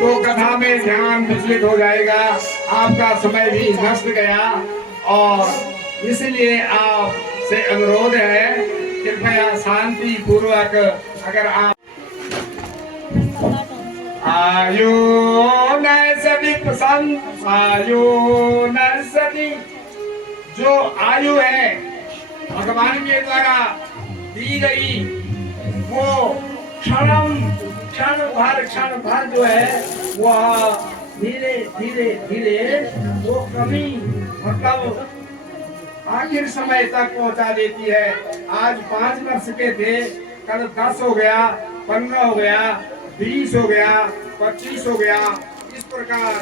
तो कथा में ध्यान विचलित हो जाएगा, आपका समय भी नष्ट गया। और इसलिए आपसे अनुरोध है, कृपया शांति पूर्वक अगर आप आयु नैसदी पसंद आयु नैसदी, जो आयु है भगवान के द्वारा दी गई, वो क्षण भर जो है वह धीरे धीरे धीरे वो कमी मतलब आखिर समय तक पहुंचा देती है। आज 5 वर्ष के थे, कल 10 हो गया, 15 हो गया, 20 हो गया, 25 हो गया। इस प्रकार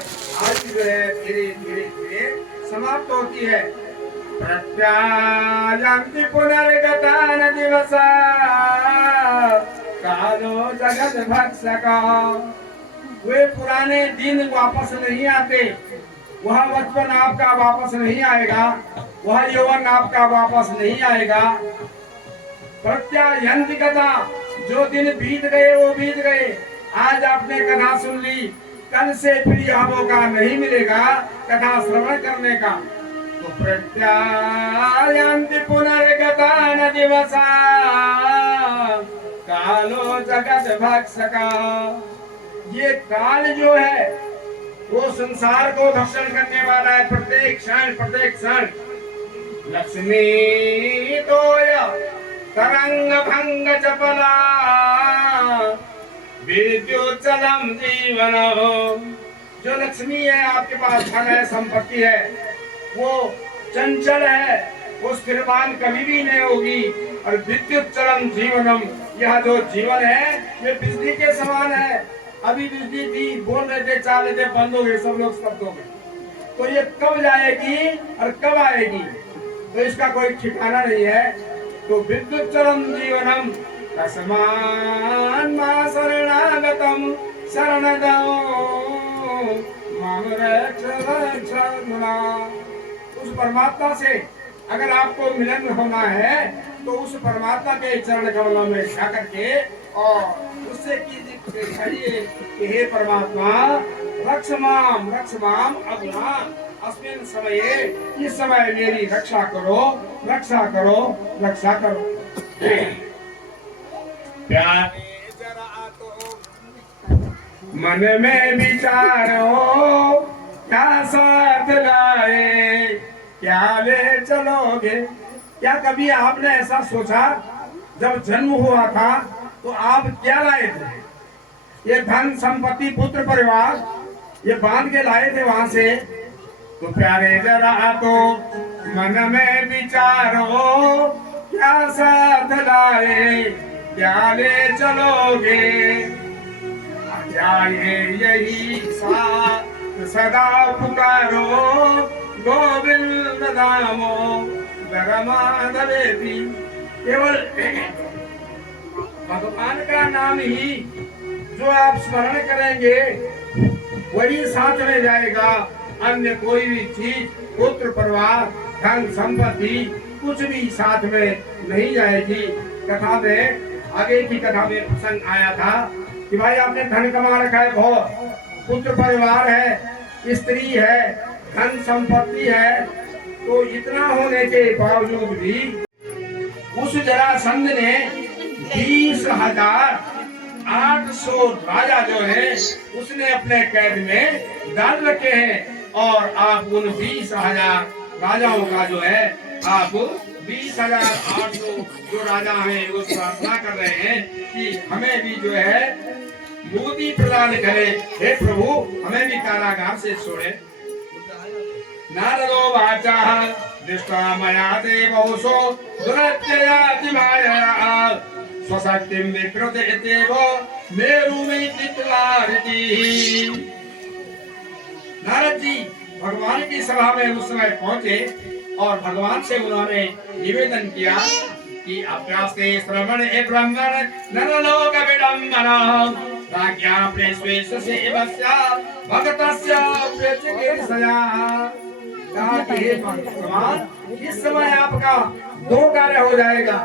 आयु जो है धीरे धीरे धीरे समाप्त होती है। प्रत्यायन्ति पुनर्गतान दिवसा कालो जगत भक्षका। वे पुराने दिन वापस नहीं आते, वह बचपन आपका वापस नहीं आएगा, वह यौवन आपका वापस नहीं आएगा। प्रत्यायन्ति गता, जो दिन बीत गए वो बीत गए। आज आपने कथा सुन ली, कल से फिर यह मौका नहीं मिलेगा कथा श्रवण करने का। तो प्रत्यायन्ति पुनर्गतान दिवसा कालो जगत भक्षका। ये काल जो है वो संसार को भक्षण करने वाला है, प्रत्येक क्षण प्रत्येक क्षण। लक्ष्मी तोय तरंग भंग चपला विद्युच्चलम जीवन। जो लक्ष्मी है, आपके पास धन है, संपत्ति है, वो चंचल है, वो स्थिरवान कभी भी नहीं होगी। और विद्युच्चलम जीवनम, यह जो जीवन है ये बिजली के समान है। अभी बिजली थी, बोल रहे थे, चाल रहे थे, बंद हो गए सब लोग शब्दों में। तो ये कब जाएगी और कब आएगी, तो इसका कोई ठिकाना नहीं है। तो विद्युच्चलम जीवनम तस्मान मा शरणागतम शरणदो माम रक्ष रक्ष। उस परमात्मा से अगर आपको मिलन होना है तो उस परमात्मा के चरण कमलों में जाकर के और उससे कीजिए कि हे परमात्मा रक्ष माम अग्नाम अस्मिन समये, इस समय मेरी रक्षा करो रक्षा करो रक्षा करो। प्यारे जरा तो मन में विचारो, क्या साथ लाए क्या ले चलोगे। क्या कभी आपने ऐसा सोचा, जब जन्म हुआ था तो आप क्या लाए थे? ये धन संपत्ति पुत्र परिवार ये बांध के लाए थे वहां से। तो प्यारे जरा तो मन में विचारो, क्या साथ लाए क्या ले चलोगे। क्या यही साथ सदा पुकारो, गोविंद दामो धर्माधवेति। केवल भगवान का नाम ही जो आप स्मरण करेंगे वही साथ में जाएगा। अन्य कोई भी चीज, पुत्र परिवार धन संपत्ति कुछ भी साथ में नहीं जाएगी। कथा में आगे की कथा में प्रसंग आया था कि भाई आपने धन कमा रखा है, बहुत पुत्र परिवार है, स्त्री है, धन संपत्ति है, तो इतना होने के बावजूद भी उस जरासंध ने 20,800 राजा जो है उसने अपने कैद में डाल रखे हैं। और आप उन 20,000 राजाओं का जो है आप 20,800 जो राजा हैं वो प्रार्थना कर रहे हैं कि हमें भी जो है मुक्ति प्रदान करे। हे प्रभु हमें भी कारागार से छोड़े। नारदो वाचा दृष्टा मया देवोसो दुरत्ययाति माया स्वशक्तिं विकृते देव मेरुमे तितलारति। नारद जी भगवान की सभा में उस समय पहुंचे और भगवान से उन्होंने निवेदन किया कि अभ्यास्ते श्रवण ए ब्राह्मण नरलोक विडंबना राज्ञा प्रेष्वेश सेवस्य भगतस्य प्रेचकेशया। भगवान इस समय आपका 2 कार्य हो जाएगा।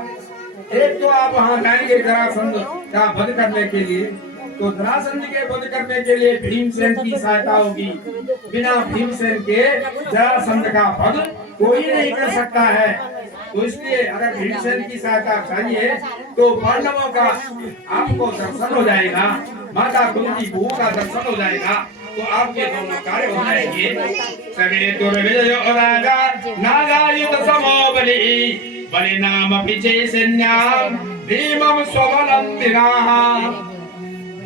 एक तो आप वहां जाएंगे जरासंध का वध करने के लिए, तो जरासंध के वध करने के लिए भीमसेन की सहायता होगी। बिना भीमसेन के जरासंध का वध कोई नहीं कर सकता है। तो इसलिए अगर भीमसेन की सहायता चाहिए तो पांडवों का आपको दर्शन हो जाएगा, माता कुंती बहू का दर्शन हो जाएगा, तो आपके दोनों कार्य हो जाएंगे। सवे दुर्विजय राजा नागायुध समो बलि बलिनाम विजय सैन्या भीमं स्वबलं विनाः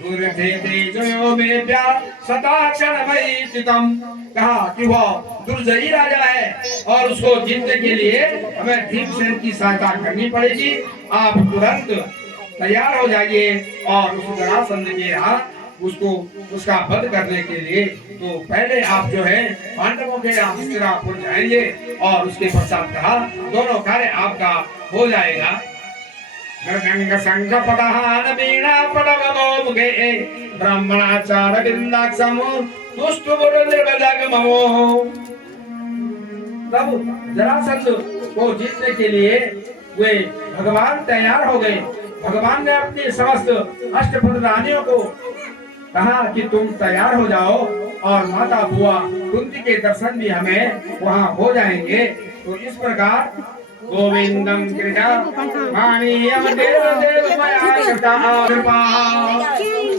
दुर्धे तेजयो मेभ्या सताक्षणमयितम्। कहा कि वह दुर्जयी राजा है और उसको जीतने के लिए हमें भीमसेन की सहायता करनी पड़ेगी। आप तुरंत तैयार हो जाइए और उस जरासंध के यहाँ उसको उसका वध करने के लिए तो पहले आप जो है पांडवों के यहाँ हस्तिनापुर जाएंगे और उसके पश्चात कहा दोनों कार्य आपका हो जाएगा। संघ पदहान वीणा पदवगो मुखे ब्राह्मणाचार बिंदाक्षम दुष्ट ममो। तब जरासंध को जीतने के लिए वे भगवान तैयार हो गए। भगवान ने अपनी समस्त अष्टपद रानियों को कहा कि तुम तैयार हो जाओ और माता बुआ कुंती के दर्शन भी हमें वहाँ हो जाएंगे। तो इस प्रकार गोविंदम कृष्ण मानीयम देव देव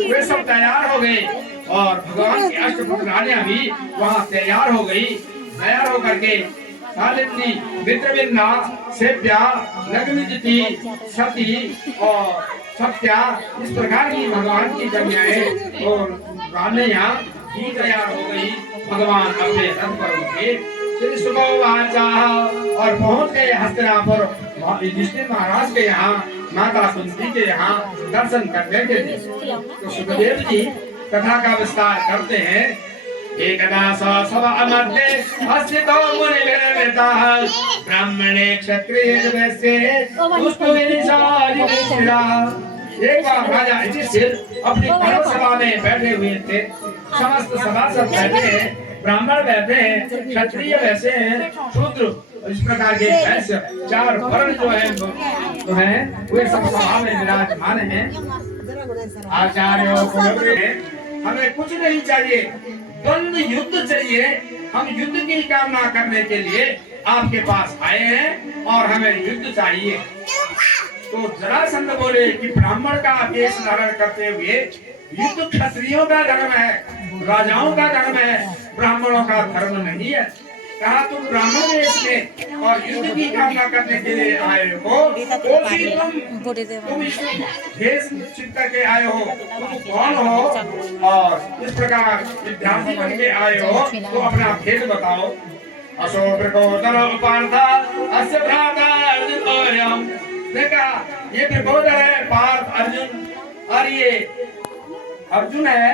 वे सब तैयार हो गए और भगवान की अष्टपद रानियां भी वहाँ तैयार हो गई। तैयार होकर के सालिनी, मित्रविंदा, सेव्या, नग्नजिति, सती और सत्या इस प्रकार की भगवान की कन्याएं और रानियां भी तैयार हो गई। भगवान अपने रथ पर उठे श्री सुगोवाचा और पहुंच गए हस्तिनापुर युधिष्ठिर महाराज के यहाँ माता कुंती के यहाँ दर्शन करने के लिए। तो सुखदेव जी कथा का विस्तार करते हैं। एकदा सभा मध्ये अस्थितो मुनिर्विरतः ब्राह्मणे क्षत्रिये वैश्ये दुष्टो विनिशाचिरः। एक बार राजा युधिष्ठिर अपनी धर्म सभा में बैठे हुए थे। समस्त सभासद बैठे हैं, ब्राह्मण बैठे हैं, क्षत्रिय वैसे हैं, शूद्र इस प्रकार के वैश्य चार वर्ण जो है तो हैं वे सब सभा में विराजमान हैं। आचार्यों को हमें कुछ नहीं चाहिए, द्वंद्व युद्ध चाहिए। हम युद्ध की कामना करने के लिए आपके पास आए हैं और हमें युद्ध चाहिए। तो जरासंध बोले कि ब्राह्मण का वेश धारण करते हुए युद्ध क्षत्रियों का धर्म है, राजाओं का धर्म है, ब्राह्मणों का धर्म नहीं है। कहा तुम ब्राह्मण वेश में और युद्ध की कामना करने के लिए आए हो, तुम इस भेष छिप करके आए हो, तुम कौन हो और इस प्रकार विद्यार्थी बन के आए हो, तो अपना भेद बताओ। अशोक पार्था अस्य भ्राता अर्जुन। देखा ये विभोदर है पार्थ अर्जुन और ये अर्जुन है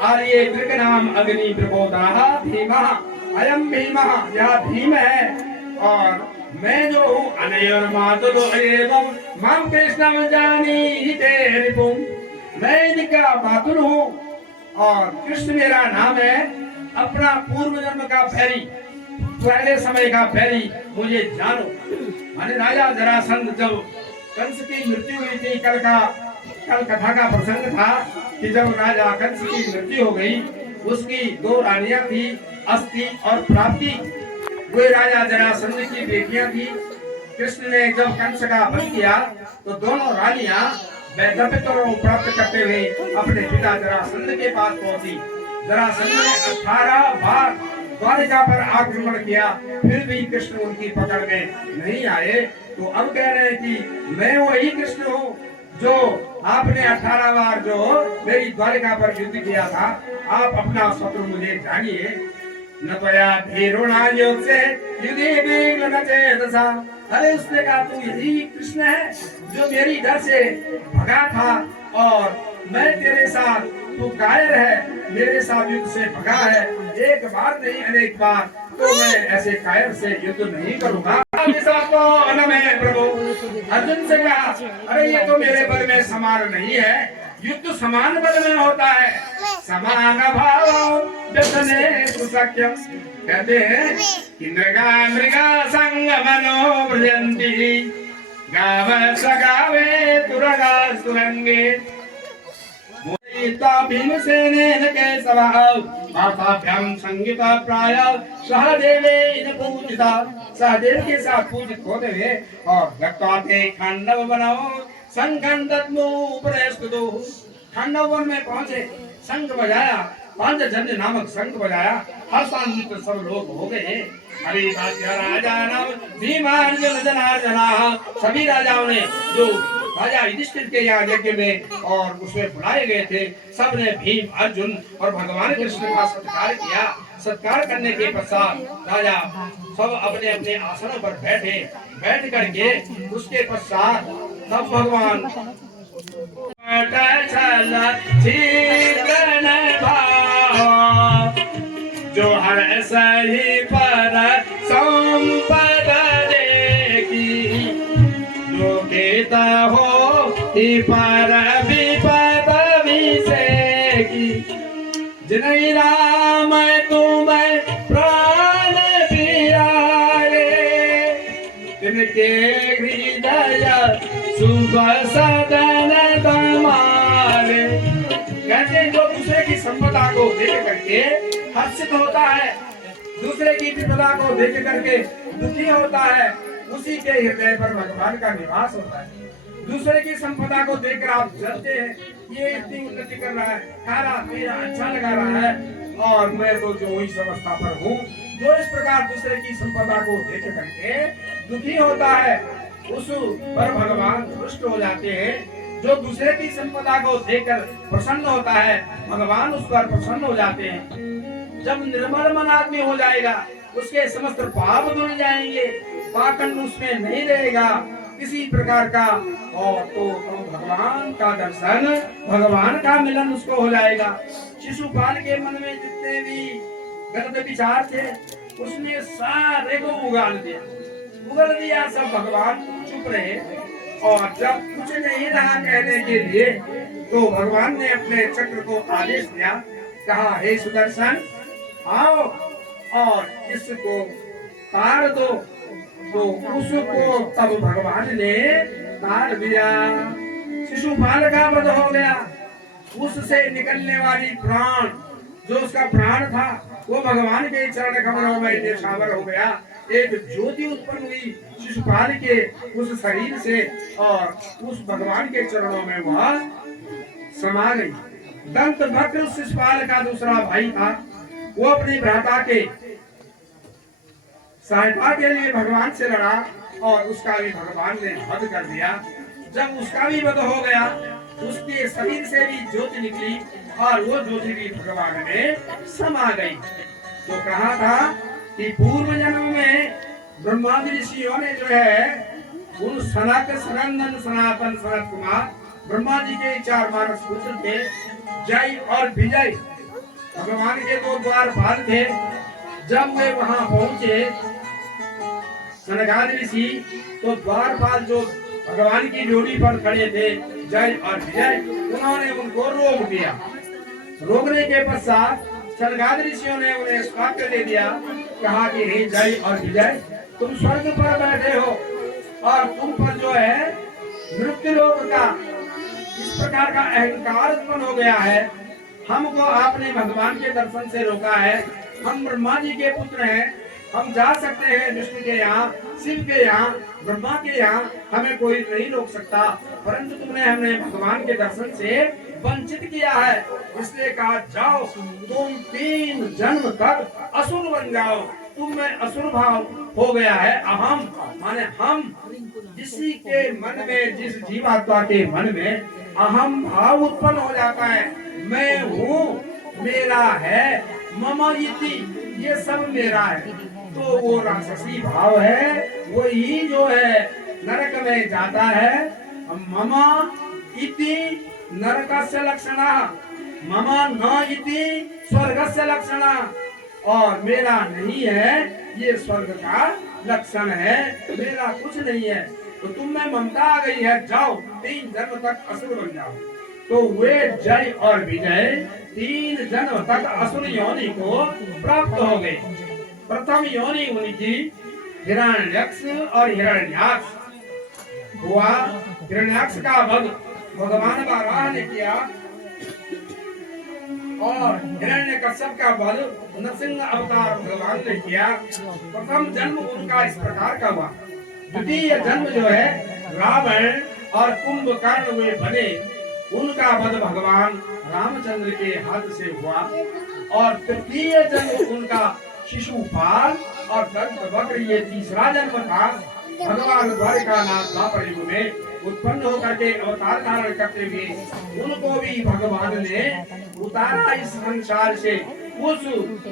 और ये कृष्ण नाम अग्नि प्रबोधः भीमः अयम भीमः यह भीम है और मैं जो हूँ अनयोर मातुलो एवं माम कृष्णम जानीते रिपुम। मैं इनका मातुल हूँ और कृष्ण मेरा नाम है। अपना पूर्व जन्म का बैरी, पहले समय का बैरी मुझे जानो। माने राजा जरासंध जब कंस की मृत्यु हुई थी, कल कथा का प्रसंग था कि जब राजा कंस की मृत्यु हो गई, उसकी दो रानियां थी अस्ति और प्राप्ति। वे राजा जरासंध की बेटियां थी। कृष्ण ने जब कंस का वध किया तो दोनों रानियां वैधव्य को प्राप्त करते हुए अपने पिता जरासंध के पास पहुंची। जरासंध ने 18 बार द्वारिका पर आक्रमण किया, फिर भी कृष्ण उनकी पकड़ में नहीं आए। तो अब कह रहे हैं कि मैं वही कृष्ण हूँ जो आपने 18 बार जो मेरी द्वारिका पर युद्ध किया था। आप अपना शत्रु मुझे जानिए। न त्वया भीरुणा योग से युद्धे विघ्न चेतसा। अरे उसने कहा तू यही कृष्ण है जो मेरी डर से भगा था और मैं तेरे साथ, तू कायर है, मेरे साथ युद्ध से भगा है, एक बार नहीं अनेक बार, तो मैं ऐसे कायर से युद्ध नहीं करूंगा। प्रभु अर्जुन से कहा अरे ये तो मेरे बल में समान नहीं है, युद्ध समान बल में होता है। समान भाव कहते हैं कि मृगा संग मनो ब्रजंती गाव सगावे तुरगा सुरंगे गृहीत्वा भीमसेनेन केशवः वार्ताभ्याम संगीता प्राय सहदेवेन पूजिता। सहदेव के साथ पूजित होते हुए और गत्वाते खांडव बनाओ संघं दद्मोपरेस्तुतो। खांडव वन में पहुंचे, शंख बजाया, पांचजन्य नामक शंख बजाया, हर्षान्वित सब लोग हो गए। हरि राजा नाम भीमार्जुन जनार्दना। सभी राजाओं ने जो राजा युधिष्ठिर के यहाँ यज्ञ में और उसमें बुलाए गए थे, सब ने भीम, अर्जुन और भगवान कृष्ण का सत्कार किया। सत्कार करने के पश्चात राजा सब अपने अपने आसनों पर बैठे। बैठ करके उसके पश्चात तब भगवान जो हर सही पर संपद देखी, जो कहता हो ही पर विपद विसेकी। जिन्हीं राम तुम्हें प्राण प्यारे, जिनके हृदय शुभ सदन तुम्हारे। कहते जो दूसरे की संपदा को देख करके हर्षित होता है, दूसरे की विपदा को देख करके दुखी होता है, उसी के हृदय पर भगवान का निवास होता है। दूसरे की संपदा को देखकर आप जलते हैं, ये इतनी उन्नति कर रहा है, खारा पीरा अच्छा लगा रहा है, और मैं तो जो इस अवस्था पर हूँ। जो इस प्रकार दूसरे की संपदा को देख करके दुखी होता है, उस पर भगवान रुष्ट हो जाते हैं। जो दूसरे की संपदा को देखकर प्रसन्न होता है, भगवान उस पर प्रसन्न हो जाते हैं। जब निर्मल मन आदमी हो जाएगा, उसके समस्त पाप धुल जाएंगे, पाखंड उसमें नहीं रहेगा किसी प्रकार का, और तो भगवान का दर्शन, भगवान का मिलन उसको हो जाएगा। शिशुपाल के मन में जितने भी गलत विचार थे, उसने सारे को उगल दिया। सब भगवान चुप रहे, और जब कुछ नहीं रहा कहने के लिए, तो भगवान ने अपने चक्र को आदेश दिया, कहा हे सुदर्शन आओ और इसको तार दो। तो उसको तब भगवान ने तार दिया। शिशुपाल का वध हो गया। उससे निकलने वाली प्राण, जो उसका प्राण था, वो भगवान के चरण कमलों में निशावर हो गया। एक ज्योति उत्पन्न हुई शिशुपाल के उस शरीर से, और उस भगवान के चरणों में वह समा गई। दंत भक्त शिशुपाल का दूसरा भाई था, वो अपनी भ्राता के सहायता के लिए भगवान से लड़ा, और उसका भी भगवान ने वध कर दिया। जब उसका भी वध हो गया, उसके शरीर से भी ज्योति निकली, और वो ज्योति भी भगवान में समा गई। तो कहा था कि पूर्व जन्म में ब्रह्मादि ऋषियों ने जो है उन सनातन सनत कुमार ब्रह्मा जी के 4 मानस पुत्र थे, जय और विजय भगवान के 2 द्वारपाल थे। जब वे वहां पहुंचे सनकादि ऋषि, तो द्वारपाल जो भगवान की ड्योढ़ी पर खड़े थे, जय और विजय, उन्होंने उनको रोक दिया। रोकने के पश्चात सनकादि ऋषियों ने उन्हें श्राप दे दिया, कहा कि हे जय और विजय, तुम स्वर्ग पर बैठे हो, और तुम पर जो है मृत्यु लोक का इस प्रकार का अहंकार उत्पन्न हो गया है। हमको आपने भगवान के दर्शन से रोका है। हम ब्रह्मा जी के पुत्र हैं, हम जा सकते हैं विष्णु के यहाँ, शिव के यहाँ, ब्रह्मा के यहाँ, हमें कोई नहीं रोक सकता, परंतु तुमने हमें भगवान के दर्शन से वंचित किया है, इसलिए कहा जाओ तुम 3 जन्म तक असुर बन जाओ। तुम में असुर भाव हो गया है। अहम माने हम, जिसी के मन में, जिस जीवात्मा के मन में अहम भाव उत्पन्न हो जाता है, मैं हूँ, मेरा है, मम इति, ये सब मेरा है, तो वो राक्षसी भाव है, वही जो है नरक में जाता है। मम इति नरकस्य लक्षणा, मम न इति स्वर्गस्य लक्षणा, और मेरा नहीं है, ये स्वर्ग का लक्षण है, मेरा कुछ नहीं है। तो तुम में ममता आ गई है, जाओ 3 जन्म तक असुर बन जाओ। तो वे जय और विजय 3 जन्म तक असुर योनि को प्राप्त हो गए। प्रथम योनि उनकी हिरण्यक्ष और हिरण्याक्ष हुआ। हिरण्याक्ष का वध भगवान वाराह ने किया। और हिरण्यकश्यप का वध नरसिंह अवतार भगवान ने किया। प्रथम जन्म उनका इस प्रकार का हुआ। द्वितीय जन्म जो है रावण और कुंभकर्ण हुए बने, उनका वध भगवान रामचंद्र के हाथ से हुआ। और तृतीय जन्म उनका शिशुपाल और दंतवक्र ये तीसरा जन्म था। भगवान द्वारिकानाथ द्वापर युग में उत्पन्न होकर के अवतार धारण करते हुए उनको भी भगवान ने उतारा इस संसार से, उस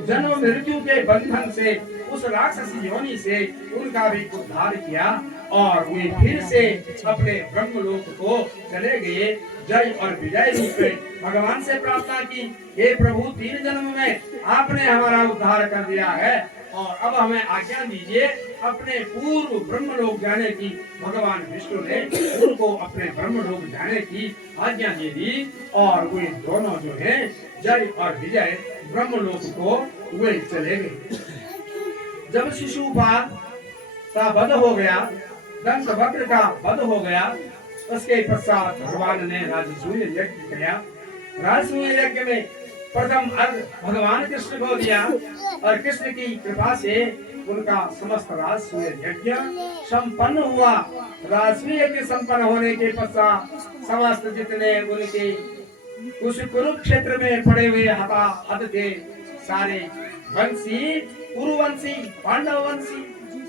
जन्म मृत्यु के बंधन से, उस राक्षस योनि से उनका भी उद्धार किया और वे फिर से अपने ब्रह्मलोक को चले गए। जय और विजय रूप में भगवान से प्रार्थना की, हे प्रभु 3 जन्म में आपने हमारा उद्धार कर दिया है और अब हमें आज्ञा दीजिए अपने पूर्व ब्रह्मलोक जाने की। भगवान विष्णु ने उनको अपने ब्रह्मलोक जाने की आज्ञा दे दी और वे दोनों जो हैं जय और विजय ब्रह्मलोक को वे चले गए। जब शिशुपाल का वध हो गया, दंतवक्र का वध हो गया, उसके पश्चात भगवान ने राजसूय यज्ञ किया। राजसूय यज्ञ में प्रथम अर्घ भगवान कृष्ण को दिया और कृष्ण की कृपा से उनका समस्त राजसूय यज्ञ संपन्न हुआ। राजसूय यज्ञ संपन्न होने के पश्चात समस्त जितने उनके उस कुरुक्षेत्र में पड़े हुए हताहत थे, सारे वंशी, कुरुवंशी, पांडव वंशी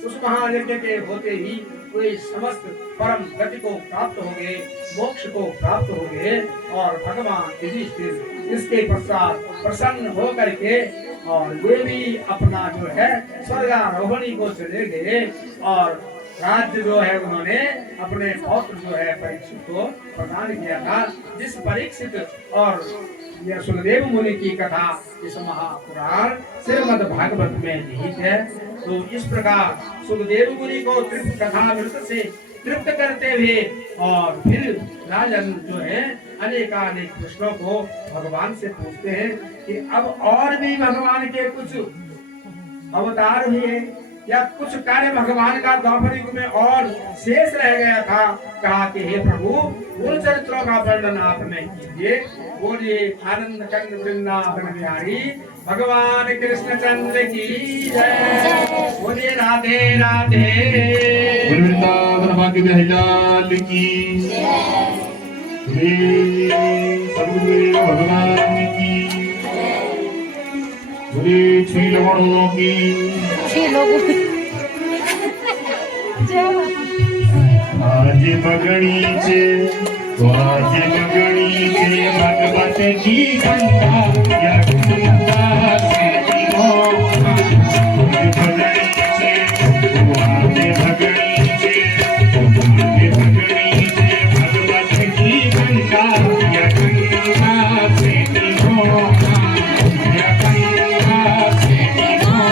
उस महायज्ञ के होते ही वे समस्त परम गति को प्राप्त हो गए, मोक्ष को प्राप्त हो गए और भगवान युधिष्ठिर इसके पश्चात प्रसन्न हो करके और वे भी अपना जो है स्वर्गारोहणी को चले गए और राज्य जो है उन्होंने अपने पौत्र जो है परीक्षित को प्रदान किया था। जिस परीक्षित और यह सुखदेव मुनि की कथा इस महापुराण श्रीमद् भागवत में निहित है। तो इस प्रकार सुखदेव मुनि को तृप्त कथामृत से तृप्त करते हुए और फिर राजन जो है अनेकानेक प्रश्नों को भगवान से पूछते हैं कि अब और भी भगवान के कुछ अवतार हुए या कुछ कार्य भगवान का द्वापर युग में और शेष रह गया था। कहा कि हे प्रभु उन चरित्रों का वर्णन आप में कीजिए। बोलिए आनंद कंद वृंदावन बिहारी भगवान कृष्ण चंद्र की जय। बोलिए राधे राधे वृंदावन भाग्य बिहारी की जय। सद्गुरु भगवान की बोलिए श्री लवणों की आज बगड़ीचे आज बगड़ीचे भगवत जी गंगा या गंगा से जीवो आज बगड़ीचे आज बगड़ीचे भगवत जी गंगा या गंगा से जीवो या गंगा से जीवो।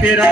तेरा